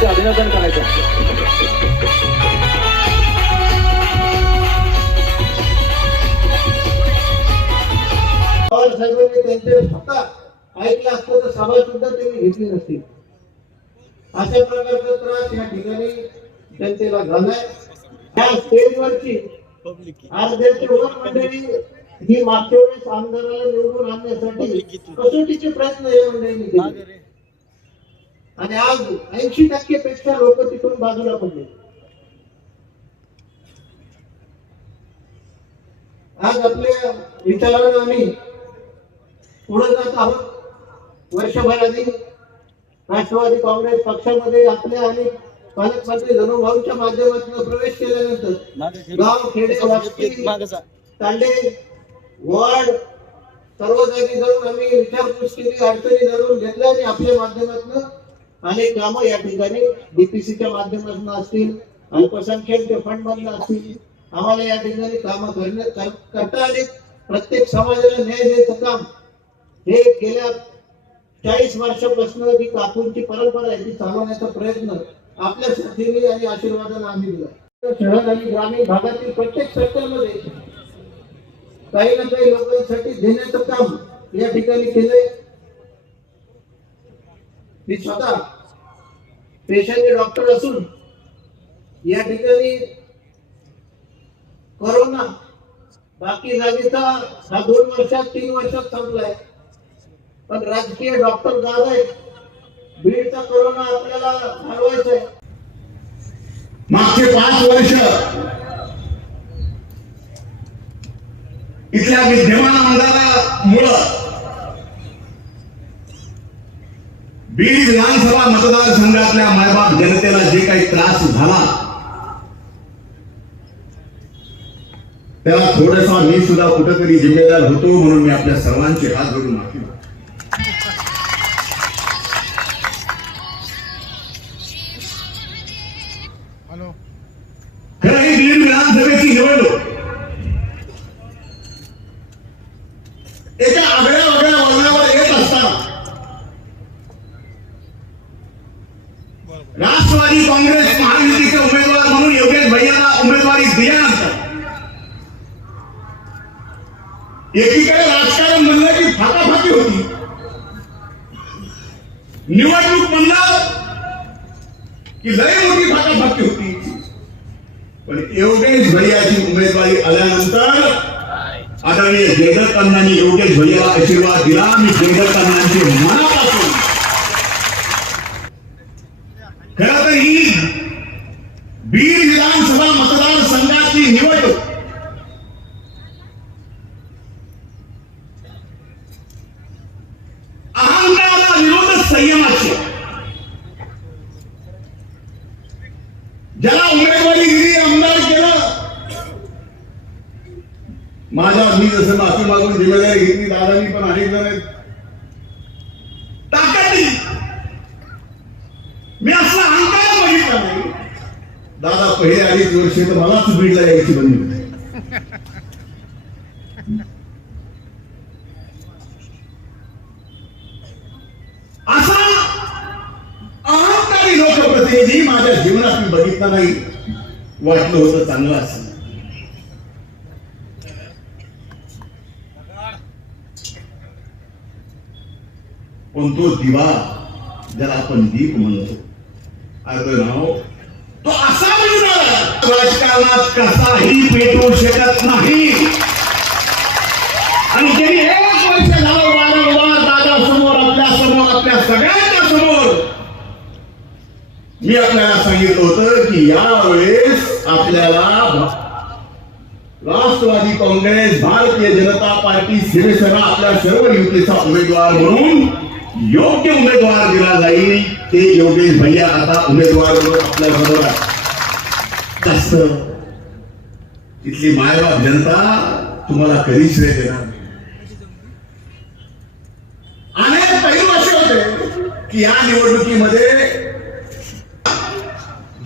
त्यांचे अभिनंदन करायचे. पवार साहेबांनी त्यांचे स्वतः ऐकलं असतं तर सभा सुद्धा त्यांनी घेतली नसती. अशा प्रकारचा त्रास या ठिकाणी जनतेला झालाय. या स्टेजवरची अर्ध्याची वर मंडळी ही मागच्या वेळेस आमदाराला निवडून आणण्यासाठी कसोटीचे प्रयत्न या मंडळींनी केले आणि आज 80% पेक्षा लोक तिथून बाजूला पडले. आज आपल्या विचारानं आम्ही पुढे जात आहोत. वर्षभर आधी राष्ट्रवादी काँग्रेस पक्षामध्ये आपल्या आणि पालकमंत्री धनुभाऊंच्या माध्यमातून प्रवेश केल्यानंतर गाव खेडे वस्ती तांडे वार्ड सर्व जागी जाऊन आम्ही विचारपूस केली, अडचणी जाणून घेतल्या आणि आपल्या माध्यमातून अनेक कामं या ठिकाणी डीपीसीच्या माध्यमातून असतील, अल्पसंख्याक फंड मधून असतील, आम्हाला या ठिकाणी कामं करता आली. प्रत्येक समाजाला न्याय द्यायचं काम हे गेल्या 40 वर्षापासून जी काकूंची परंपरा आहे ती चालवण्याचा प्रयत्न आपल्या साथीने आणि आशीर्वादाने आम्ही दिला. शहर आणि ग्रामीण भागातील प्रत्येक सेक्टरमध्ये काही ना काही लोकांसाठी देण्याचं काम या ठिकाणी केलंय. मी स्वतः पेशाने डॉक्टर असून या ठिकाणी कोरोना बाकी जागेचा हा 2 वर्षात 3 वर्षात संपलाय, पण राजकीय डॉक्टर दादा आहे. बीडचा कोरोना आपल्याला घालवायचा आहे. मागचे 5 वर्ष इथल्या विद्यमान आमदारामुळं बीड विधानसभा मतदारसंघातल्या मायबाप जनतेला जे काही त्रास झाला त्याला थोडासा मी सुद्धा कुठेतरी जिम्मेदार होतो, म्हणून मी आपल्या सर्वांचे हात जोडून माफी मागतो. खरं ही बीड विधानसभेची निवडणूक एका आगळ्या वेगळ्या वळणावर येत असताना राष्ट्रवादी काँग्रेस महायुतीचे उमेदवार म्हणून योगेश भैयाला उमेदवारी दिल्यानंतर एकीकडे राजकारण म्हणलं की फाटाफाटी होती, निवडणूक म्हणलं की लय मोठी फाटाफाटी होती. पण योगेश भैयाची उमेदवारी आल्यानंतर आदरणीय जयदत्त अण्णांनी योगेश भैयाला आशीर्वाद दिला. मी जयदत्त अण्णांचे मनापासून खरं तर ही बीड विधानसभा मतदारसंघाची निवडणूक अहंकाराला विरोध संयमाची. ज्याला उमेदवारी दिली, आमदार केलं, मी जसं माफी मागून जिम्मेदारी घेतली, दादांनी पण अनेक जण ताकद दिली. मी असला अहंकार बघितला नाही. दादा पहिले 2.5 वर्ष तर मलाच बीडला यायची बंदी होती. असा अहंकारी लोकप्रतिनिधी माझ्या जीवनात मी बघितला नाही. वाटलं होतं चांगलं असं, पण तो दिवा ज्याला आपण दीप म्हणतो नाव तो असा राजकारणात कसाही पेटवू शकत नाही. आणि ज्यांनी 1 वर्ष झालं वारंवार दादा समोर, आपल्या सगळ्यांच्या समोर मी आपल्याला सांगितलं होतं की यावेळेस आपल्याला राष्ट्रवादी काँग्रेस, भारतीय जनता पार्टी, शिवसेना आपल्या सर्व युतीचा उमेदवार म्हणून योग्य उमेदवार दिला जाईल. ते योगेश भैया आता उमेदवार म्हणून आपल्या बरोबर जास्त तिथली मायबाप जनता तुम्हाला कधी श्रेय देणार. अनेक पैलू असे होते की या निवडणुकीमध्ये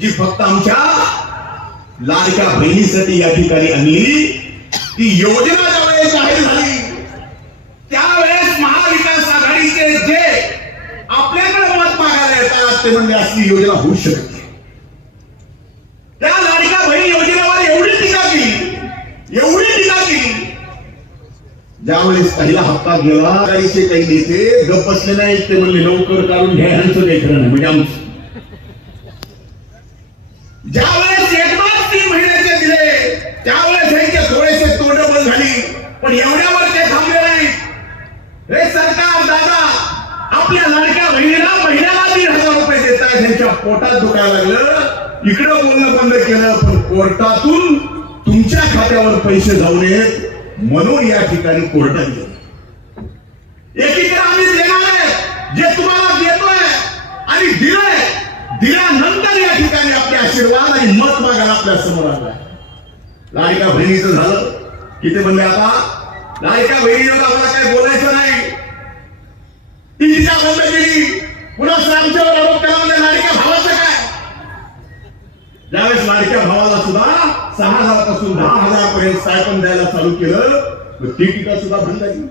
जी फक्त आमच्या लाडक्या बहिणीसाठी या ठिकाणी आणली ती योजना ज्यावेळेस जाहीर झाली त्यावेळेस महाविकास आघाडीचे जे आपल्याकडे मत मागायला येतात ते म्हणले असली योजना होऊ शकत नाही. त्या लाडक्या बहीण योजनेवर एवढी टीका केली ज्यावेळेस पहिला हप्ता गेला गाडीचे काही नेते गप बसले नाही. ते म्हणले लवकर काढून घ्या, ह्यांचं काही खरं नाही म्हणजे आमचं. ज्यावेळेस एकदाच 3 महिन्याचे दिले त्यावेळेस ह्यांचे थोडेसे तोंड बंद झाली, पण एवढ्यावर ते थांबले नाही. हे सरकार दादा आपल्या लाडक्या बहिणीला महिन्याला 3,000 रुपये देत आहे. त्यांच्या पोटात दुखायला लागलं, इकडं बोलणं बंद केलं, पण कोर्टातून तुमच्या खात्यावर पैसे जाऊ नयेत म्हणून या ठिकाणी कोर्टात गेलं. एकीकडे आम्ही देणार आहे जे तुम्हाला देतोय आणि दिल्यानंतर या ठिकाणी आपले आशीर्वाद आणि मत मागायला आपल्या समोर आलाय. लाडक्या बहिणीचं झालं की ते म्हणले आता लाडक्या बहिणीला आम्हाला काय बोलायचं नाही. ती तिच्या बंद केली. पुन्हा आमच्यावर आरोप केला म्हणजे लाडक्या भावाचं काय. ज्यावेळेस लाडक्या भावाला सुद्धा 6,000 पासून 10,000 पर्यंत स्टायपेंड द्यायला चालू केलं, ती टीका सुद्धा बंद झाली.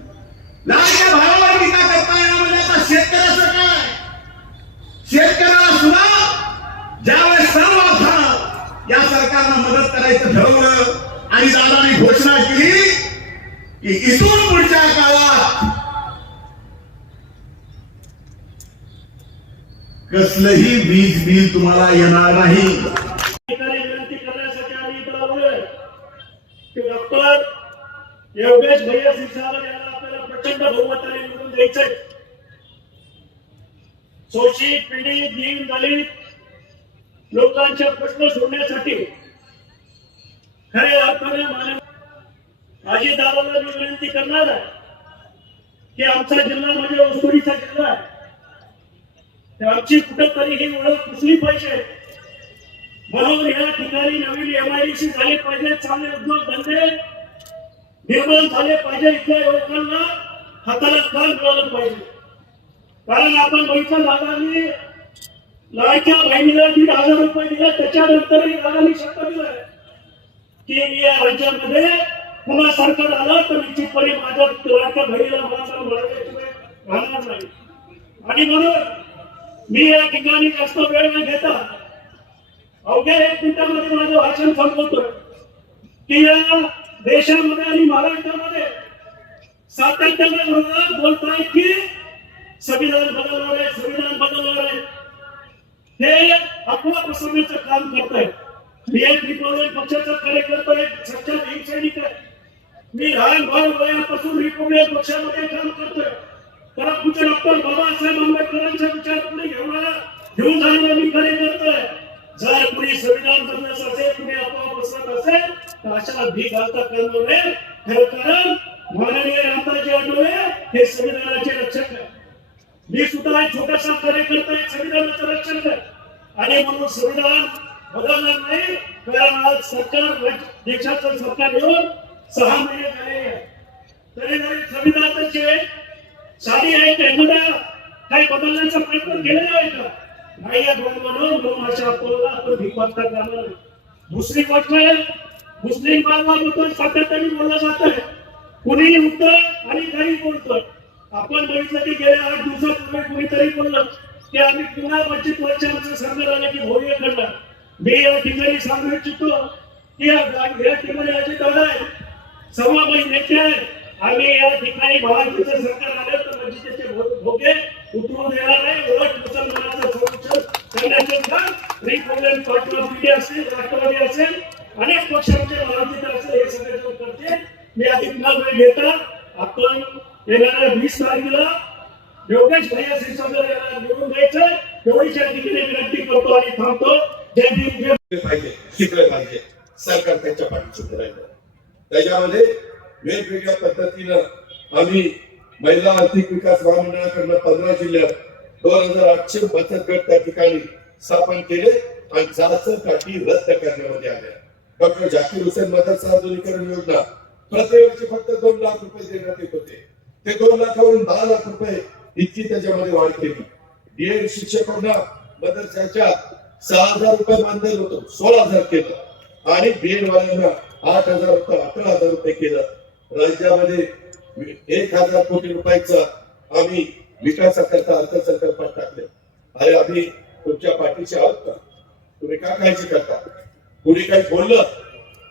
लाडक्या भावावर टीका करता येणार म्हणजे आता शेतकऱ्याचं काय. शेतकऱ्याला सुद्धा ज्यावेळेस सर्व अर्थानं या सरकारनं मदत करायचं ठरवलं आणि दादाने घोषणा केली की इथून पुढच्या काळात कसलंही वीज बिल तुम्हाला येणार नाही. विनंती करण्यासाठी आम्ही इथं आलोय की डॉक्टर योगेश भैया क्षीरसागर यांना आपल्याला प्रचंड बहुमताने निवडून द्यायचंय. शोषित पीडित दीन दलित लोकांचे प्रश्न सोडण्यासाठी खऱ्या अर्थाने अजितदादांना मी विनंती करणार आहे की आमचा जिल्हा म्हणजे ओसुरीचा जिल्हा आहे. आमची कुठेतरी ही ओळख पुसली पाहिजे. म्हणून या ठिकाणी नवीन MIDC झाले पाहिजे, चांगले उद्योग धंदे निर्माण झाले पाहिजे, इथल्या युवकांना हाताला काम मिळालं पाहिजे. कारण आपण बघितलं दादांनी लाडक्या बहिणीला 1,500 रुपये दिले, त्याच्यानंतरही दादांनी शब्द दिलाय की या राज्यामध्ये पुन्हा सरकार आलं तर निश्चितपणे माझ्या लाडक्या बहिणीला मला राहणार नाही. आणि म्हणून मी या ठिकाणी जास्त वेळ न घेता अवघ्या 1 मिनिटामध्ये माझं भाषण संपवतो की या देशामध्ये आणि महाराष्ट्रामध्ये सातत्याने बोलताय की संविधान बदलणार आहे. हे अफवा पसरवण्याचं काम करताय. मी एक रिपब्लिकन पक्षाचा कार्यकर्ता आहे, सच्चा भीम सैनिक आहे. मी लहान वयापासून रिपब्लिकन पक्षामध्ये काम करतोय. कारण पूज्य डॉक्टर बाबासाहेब आंबेडकरांच्या विचार पुढे घेऊन जाणारा मी कार्यकर्ता आहे. जर कुणी संविधान बदलत असेल, कुणी अफवा पसरत असेल तर अशा भीक घालता करणार नाही. कारण माननीय रामदासजी आठवले हे संविधानाचे रक्षक आहे. मी सुद्धा एक छोटासा कार्यकर्ता आहे, संविधानाचं रक्षक आहे. आणि म्हणून संविधान बदलणार नाही. कारण आज सरकार देशाचं सरकार येऊन 6 महिने झाले आहे. तरी संविधानाचे साडी आहे त्यामध्ये काही बदलण्याचा प्रयत्न केलेला आहे का नाही. या दोन भाषा आपण भीक मागता करणार नाही. दुसरी गोष्ट आहे, मुस्लिम बांधवाबद्दल सातत्याने बोललं जात आहे. कुणीही उत्तर आणि काही बोलतोय. आपण बघितलं की गेल्या 8 दिवसापूर्वी कुणीतरी बोललं की आम्ही पुन्हा 25 वर्षांचं सरकार आलं की भव्य करणार. मी या ठिकाणी सांगू इच्छितो की या ठिकाणी अजितदादा आहे, समाजवादी नेते आहे. आम्ही या ठिकाणी महाराष्ट्राचं सरकार आलं तर मस्जिदचे भोगे उतरवून देणार नाही. उलट मुसलमानाचं संरक्षण करण्याचे काम रिपब्लिकन पार्टी ऑफ इंडिया असेल, राष्ट्रवादी असेल, अनेक पक्षांचे महाराष्ट्र असेल, हे सगळे जण करते. मी आधी पुन्हा वेळ घेता आपण येणाऱ्या 20 तारखेला योगेश भैया क्षीरसागर यांना निवडून द्यायचं एवढीच या ठिकाणी विनंती करतो आणि थांबतो. जय भीम, जय पाहिजे, शिकले पाहिजे. सरकार त्यांच्या पाठीशी उभं राहिलं. त्याच्यामध्ये वेगवेगळ्या पद्धतीनं आम्ही महिला आर्थिक विकास महामंडळाकडनं 15 जिल्ह्यात 2,800 बचत गट त्या ठिकाणी स्थापन केले आणि जास्त काठी रद्द करण्यामध्ये आल्या. डॉक्टर झाकीर हुसेन मदत सार्वजनिकरण योजना प्रतिवर्षी फक्त 2 लाख रुपये देण्यात येत होते. ते 2 लाखावरून 10 लाख रुपये इतकी त्याच्यामध्ये वाढ केली. डीएड शिक्षकांना मदरशाच्या 6,000 रुपये मानधन होतं, 16,000 केलं आणि बीएड वाल्यांना 8,000 रुपये 11,000 रुपये केलं. राज्यामध्ये 1,000 कोटी रुपयाचं आम्ही विकासाकरता अर्थसंकल्पात टाकले. आणि आम्ही तुमच्या पाठीशी आहोत का? तुम्ही का काळजी करता? कुणी काही बोललं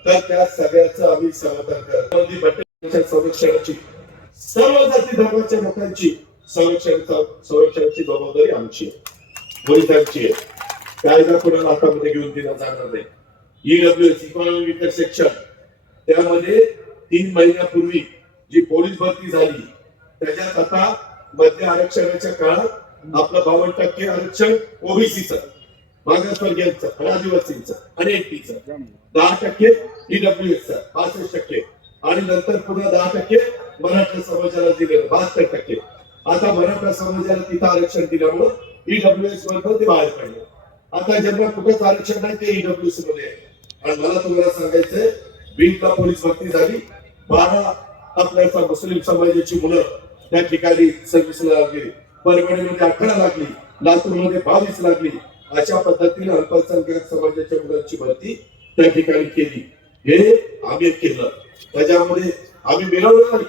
तर त्या सगळ्याचं आम्ही समर्थन करतो. संरक्षणाची सर्व जाती धर्माच्या लोकांची संरक्षणाची जबाबदारी आमची आहे, पोलिसांची आहे. कायदा कुणाला हातामध्ये घेऊन दिला जाणार नाही. ईडब्ल्यूएस इकॉनॉमिक इंटरसेक्शन त्यामध्ये 3 महिन्यापूर्वी जी पोलीस भरती झाली त्याच्यात आता मध्य आरक्षणाच्या काळात आपलं 52% आरक्षण ओबीसीचं, मागासवर्गीयांचं, आदिवासींचं आणि एसटीचं, 10% ईडब्ल्यूएसचं, 65% आणि नंतर पुन्हा 10% मराठा समाजाला दिलेलं 72%. आता मराठा समाजाला तिथं आरक्षण दिल्यामुळं ईडब्ल्यूएस मधून ते बाहेर पडले. आता ज्यांना कुठेच आरक्षण नाही ते ईडब्ल्यूएस मध्ये आहे. आणि मला तुम्हाला सांगायचंय, बीडला पोलीस भरती झाली, 12 आपल्या मुस्लिम समाजाची मुलं त्या ठिकाणी सर्व्हिसला लागली, परभणीमध्ये 18 लागली, लातूरमध्ये 22 लागली. अशा पद्धतीने अल्पसंख्याक समाजाच्या मुलांची भरती त्या ठिकाणी केली. हे आम्ही केलं. त्याच्यामध्ये आम्ही मिळवलं नाही.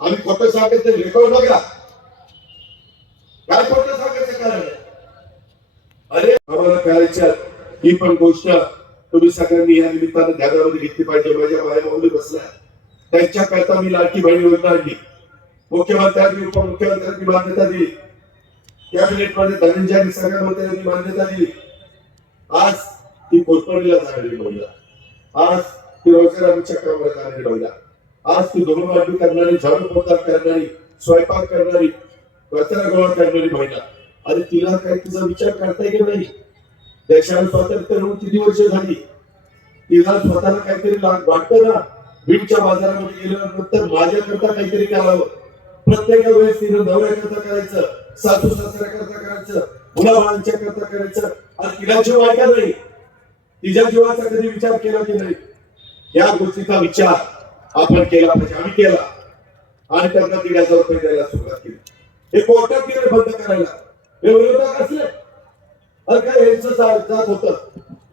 आम्ही खोटं सांगायचं रेकॉर्ड बघा, काय खोटं सांगायचं कारण आहे? अरे आम्हाला करायच्या ही पण गोष्ट तुम्ही सगळ्यांनी या निमित्तानं ध्यानामध्ये घेतली पाहिजे. माझ्या मायामाऊली बसल्या त्यांच्याकरता मी लाडकी बहीण योजना आणली. मुख्यमंत्र्यांनी उपमुख्यमंत्र्यांनी मान्यता दिली, कॅबिनेटमध्ये धनंजय सगळ्या मंत्र्यांनी मान्यता दिली. आज ती कोरपणीला जाणारी महिला, आज ती रोजगाराच्या कामाला जाणारी महिला, आज ती धुळमांडणी करणारी, झाडू पोछा करणारी, स्वयंपाक करणारी, कचरा गोळा करणारी महिला. अरे तिला काही तिचा विचार करता येईल नाही? देशाला स्वातंत्र्य होऊन किती वर्ष झाली? तिला स्वतःला काहीतरी वाटतं ना, बीडच्या बाजारामध्ये गेल्यानंतर माझ्याकरता काहीतरी करावं. प्रत्येक वेळेस तिनं नवऱ्याकरता करायचं, सासू सासऱ्याकरता करायचं, मुलाबाळांच्या करता करायचं, आणि तिला जीव वाटत नाही. तिच्या जीवाचा कधी विचार केला की नाही? या गोष्टीचा विचार आपण केला पाहिजे. आम्ही केला आणि त्यांना 1,500 रुपये द्यायला सुरुवात केली. हे कोर्टात गेले बंद करायला. हे विरोधक असले अरे काय यांचं जात होतं,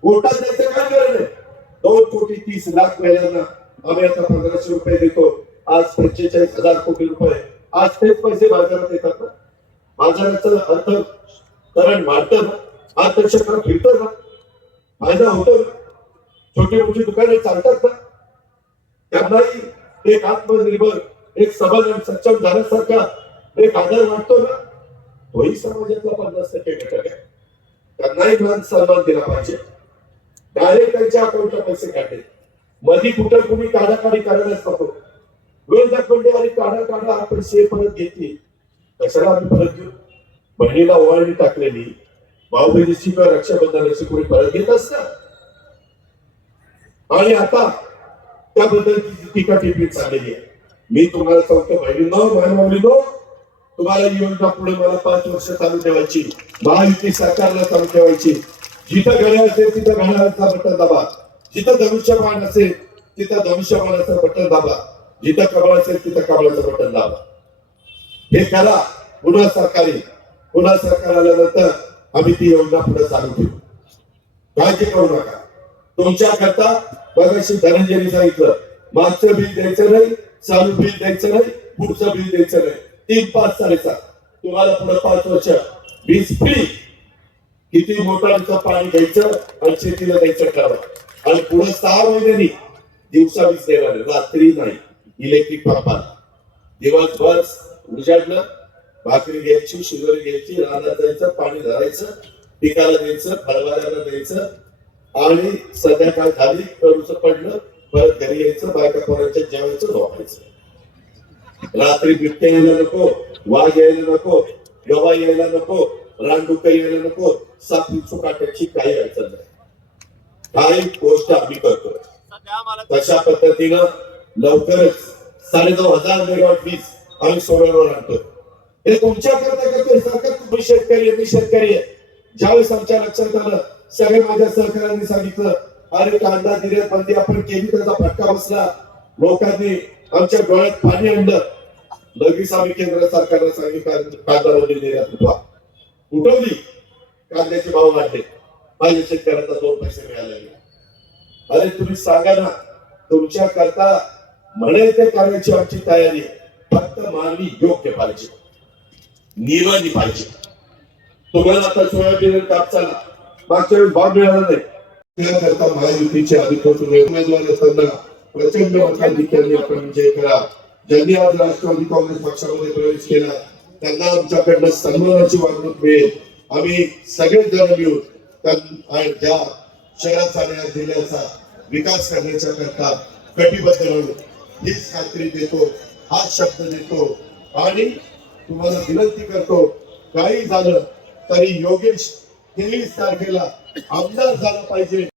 कोर्टात द्यायचं काय गरज आहे? 2,30,00,000 महिन्यांना आम्ही आता 1,500 रुपये देतो. आज 45,000 कोटी रुपये. आज तेच पैसे बाजारात येतात ना. बाजाराचं अर्थकरण वाढतं ना, अर्थचक्र फिरतं ना, फायदा होतो ना, छोटी मोठी दुकाने चालतात ना, त्यांनाही एक आत्मनिर्भर, एक सबल आणि सक्षम झाल्यासारखा एक आधार वाटतो ना. तोही समाजातला 50% घटक आहे. त्यांनाही मान सन्मान दिला पाहिजे. डायरेक्ट त्यांच्या अकाउंटला पैसे काढले, मधी कुठं कुणी काढाकाढी करायलाच नको. विरोधक म्हणजे अरे काढा आपण पैसे परत घेतली, कशाला आम्ही परत घेऊ? बहिणीला ओवाळणी टाकलेली, भाऊबीजेची किंवा रक्षाबंधनाची कोणी परत घेत असतं? आणि आता त्याबद्दल टीका टिप्पणी चाललेली आहे. मी तुम्हाला सांगतो बहिणींनो, मायमाऊलींनो, तुम्हाला ही योजना पुढे मला 5 वर्ष चालू ठेवायची, महायुती सरकारला चालू ठेवायची. जिथं घड्याळ असेल तिथं घड्याळाचा बटन दाबा, जिथं धनुष्यबाण असेल तिथं धनुष्यबाणाचं बटन दाबा, जिथं कमळ असेल तिथं कमळाचं बटन दाबा. हे करा. पुन्हा सरकार आल्यानंतर आम्ही ती योजना पुढे चालू ठेवू. काळजी करू नका. तुमच्या करता बघाशी धनंजयनी सांगितलं, मागचं बिल द्यायचं नाही, चालू बिल द्यायचं नाही, पुढचं बिल द्यायचं नाही. 3, 5, 7.5 तुम्हाला पुढे 5 वर्ष वीज फ्री. किती मोटारीचं पाणी घ्यायचं आणि शेतीला द्यायचं ठरवा. आणि पुढे 6 महिन्यांनी दिवसा वीज देणार, रात्री नाही. इलेक्ट्रिक पंपात दिवसभर उजाडलं, भाकरी घ्यायची, शिजोरी घ्यायची, रानात जायचं, पाणी धरायचं, पिकाला द्यायचं, फळबागाला द्यायचं, आणि संध्याकाळ झाली करूचं पडलं परत घरी यायचं, बायका पोरांच्या जेवायचं, झोपायचं. रात्री बिबट्या यायला नको, वाघ यायला नको, गवा यायला नको, रानडुक्का यायला नको, सापी चुकाट्याची काही अडचण नाही. काही गोष्ट आम्ही करतो. तशा पद्धतीनं लवकरच 9,500 मेगावॉट वीज आम्ही सोलरवर आणतो. हे तुमच्या करता करतोय सरकार. तुम्ही शेतकरी आहे, मी शेतकरी आहे. ज्यावेळेस आमच्या लक्षात आलं, सगळ्या माझ्या सहकार्यांनी सांगितलं, अरे कांदा निर्यात बंदी आपण केली, त्याचा फटका बसला, लोकांनी आमच्या डोळ्यात पाणी आणलं. लगेच आम्ही केंद्र सरकारला सांगितलं कांदा बंदी निर्यात उठवली. कांद्याचे भाव वाढले, माझ्या शेतकऱ्यांना 2 पैसे मिळाले. अरे तुम्ही सांगा ना, तुमच्या करता म्हणे ते करण्याची आमची तयारी आहे. फक्त मानवी योग्य पाहिजे, निवडली पाहिजे. तुम्हाला आता सोयाबीन कापसाला मागच्या वेळेस भाव मिळाला नाही, त्याकरता महायुतीचे अधिकृत उमेदवार असताना प्रचंड मताधिक्याने आपण विजय करा. ज्यांनी आज राष्ट्रवादी काँग्रेस पक्षामध्ये प्रवेश केला त्यांना आमच्याकडनं सन्मानाची वागणूक मिळेल. आम्ही सगळेच जण मिळून ज्या शहराचा आणि या जिल्ह्याचा विकास करण्याच्या करता कटिबद्ध राहू हीच खात्री देतो, हा शब्द देतो आणि तुम्हाला विनंती करतो, काही झालं तरी योगेश 23 तारखेला आमदार झाला पाहिजे.